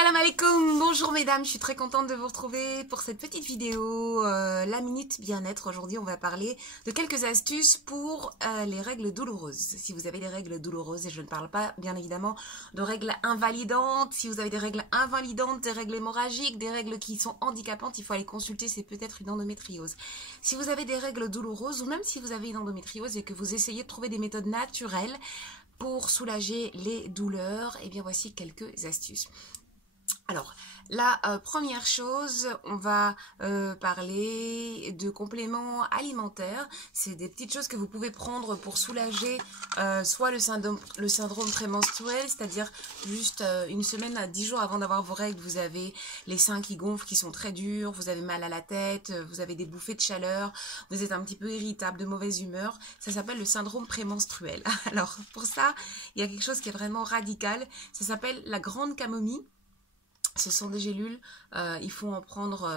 Salam alaikum, bonjour mesdames, je suis très contente de vous retrouver pour cette petite vidéo, la minute bien-être. Aujourd'hui on va parler de quelques astuces pour les règles douloureuses. Si vous avez des règles douloureuses, et je ne parle pas bien évidemment de règles invalidantes, si vous avez des règles invalidantes, des règles hémorragiques, des règles qui sont handicapantes, il faut aller consulter, c'est peut-être une endométriose. Si vous avez des règles douloureuses ou même si vous avez une endométriose et que vous essayez de trouver des méthodes naturelles pour soulager les douleurs, et bien voici quelques astuces. Alors, la première chose, on va parler de compléments alimentaires. C'est des petites choses que vous pouvez prendre pour soulager soit le syndrome prémenstruel, c'est-à-dire juste une semaine à 10 jours avant d'avoir vos règles, vous avez les seins qui gonflent, qui sont très durs, vous avez mal à la tête, vous avez des bouffées de chaleur, vous êtes un petit peu irritable, de mauvaise humeur. Ça s'appelle le syndrome prémenstruel. Alors, pour ça, il y a quelque chose qui est vraiment radical. Ça s'appelle la grande camomille. Ce sont des gélules, il faut en prendre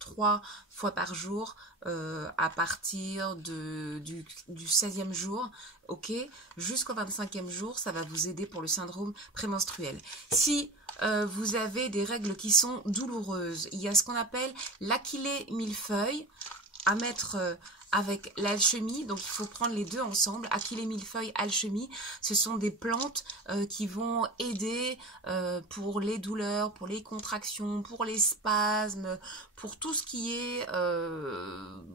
3 fois par jour à partir du 16e jour, ok, jusqu'au 25e jour, ça va vous aider pour le syndrome prémenstruel. Si vous avez des règles qui sont douloureuses, il y a ce qu'on appelle l'achillée millefeuille à mettre avec l'alchimie, donc il faut prendre les deux ensemble. Achillée millefeuille, alchimie, ce sont des plantes qui vont aider pour les douleurs, pour les contractions, pour les spasmes, pour tout ce qui est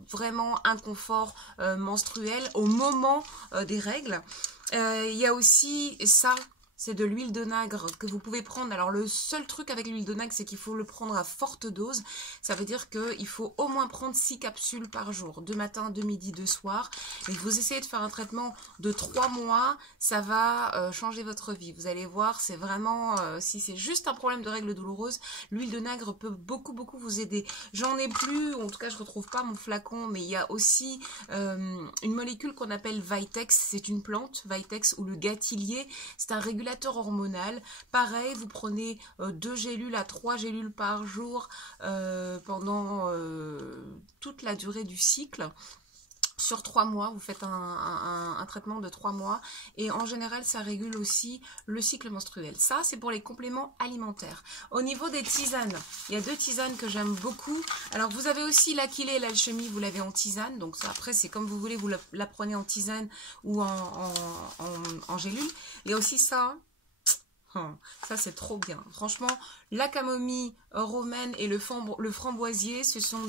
vraiment inconfort menstruel au moment des règles. Il y a aussi ça. C'est de l'huile d'onagre que vous pouvez prendre. Alors le seul truc avec l'huile d'onagre, c'est qu'il faut le prendre à forte dose. Ça veut dire qu'il faut au moins prendre 6 capsules par jour. 2 matins, 2 midi, 2 soirs. Et vous essayez de faire un traitement de 3 mois. Ça va changer votre vie. Vous allez voir, c'est vraiment... si c'est juste un problème de règles douloureuses, l'huile d'onagre peut beaucoup vous aider. J'en ai plus, en tout cas je ne retrouve pas mon flacon. Mais il y a aussi une molécule qu'on appelle Vitex. C'est une plante, Vitex, ou le gâtillier. C'est un régulateur hormonal. Pareil, vous prenez 2 gélules à 3 gélules par jour pendant toute la durée du cycle. Sur 3 mois, vous faites un traitement de 3 mois et en général, ça régule aussi le cycle menstruel. Ça, c'est pour les compléments alimentaires. Au niveau des tisanes, il y a 2 tisanes que j'aime beaucoup. Alors, vous avez aussi l'achillée et l'alchimie, vous l'avez en tisane. Donc, ça, après, c'est comme vous voulez, vous la prenez en tisane ou en gélule. Il y a aussi ça. Ça c'est trop bien, franchement. La camomille romaine et le framboisier, ce sont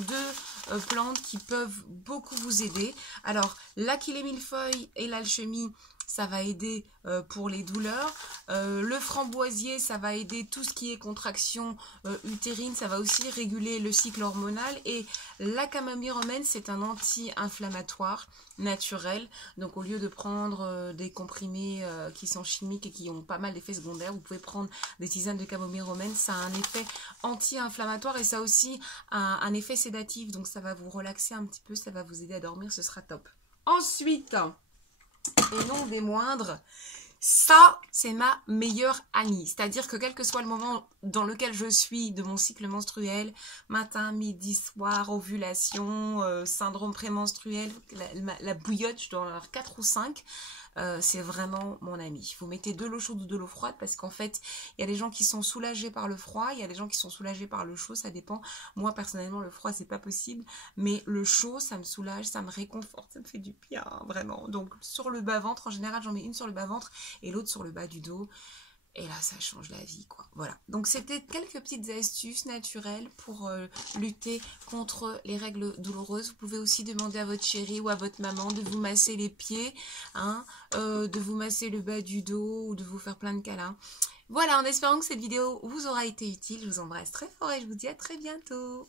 2 plantes qui peuvent beaucoup vous aider. Alors l'achillée millefeuille et l'alchimie, ça va aider pour les douleurs. Le framboisier, ça va aider tout ce qui est contraction utérine. Ça va aussi réguler le cycle hormonal. Et la camomille romaine, c'est un anti-inflammatoire naturel. Donc au lieu de prendre des comprimés qui sont chimiques et qui ont pas mal d'effets secondaires, vous pouvez prendre des tisanes de camomille romaine. Ça a un effet anti-inflammatoire et ça a aussi un effet sédatif. Donc ça va vous relaxer un petit peu, ça va vous aider à dormir, ce sera top. Ensuite... et non des moindres, ça c'est ma meilleure amie, c'est-à-dire que quel que soit le moment dans lequel je suis de mon cycle menstruel, matin, midi, soir, ovulation, syndrome prémenstruel, la bouillotte, je dois en avoir 4 ou 5, c'est vraiment mon ami. Vous mettez de l'eau chaude ou de l'eau froide parce qu'en fait, il y a des gens qui sont soulagés par le froid, il y a des gens qui sont soulagés par le chaud, ça dépend. Moi, personnellement, le froid, c'est pas possible, mais le chaud, ça me soulage, ça me réconforte, ça me fait du bien, vraiment. Donc, sur le bas-ventre, en général, j'en mets une sur le bas-ventre et l'autre sur le bas du dos. Et là, ça change la vie, quoi. Voilà. Donc, c'était quelques petites astuces naturelles pour lutter contre les règles douloureuses. Vous pouvez aussi demander à votre chérie ou à votre maman de vous masser les pieds, hein, de vous masser le bas du dos ou de vous faire plein de câlins. Voilà, en espérant que cette vidéo vous aura été utile. Je vous embrasse très fort et je vous dis à très bientôt.